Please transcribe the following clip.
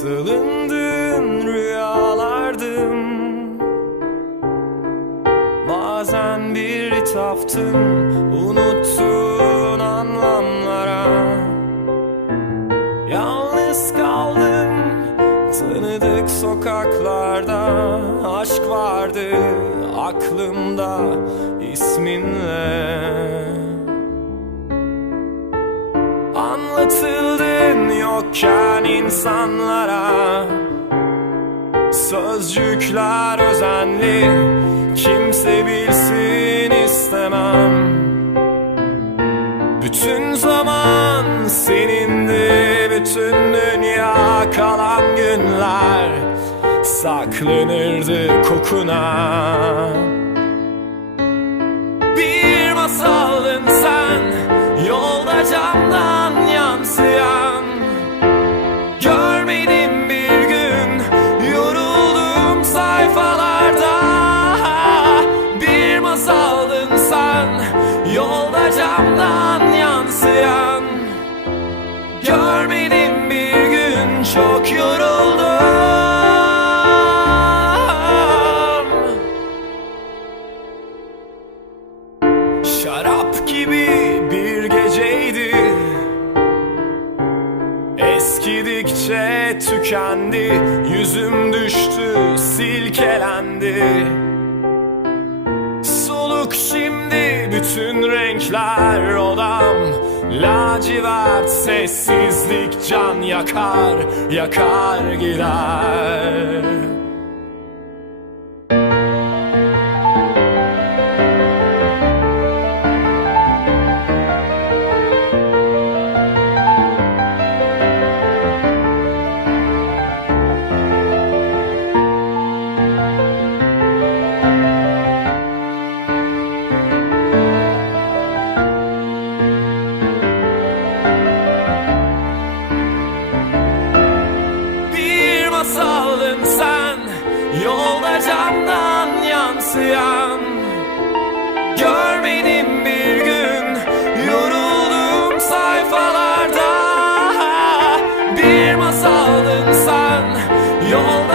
Sılındığın rüyalardım Bazen bir itaftın Unuttuğun anlamlara. Yalnız kaldım Tanıdık sokaklarda. Aşk vardı aklımda isminle. Anlatıldın yokken insanlara Sözcükler özenli. Kimse bilsin istemem. Bütün zaman senindi Bütün dünya kalan günler Saklanırdı kokuna sayfalarda Bir masaldın sen Yolda camdan yansıyan. Görmedim bir gün Çok yoruldum. Şarap gibi Eskidikçe tükendi Yüzüm düştü silkelendi. Soluk şimdi bütün renkler odam. Lacivert sessizlik can yakar Yakar gider Yolda camdan yansıyan Görmedim bir gün Yoruldum sayfalarda. Bir masaldım sen Yolda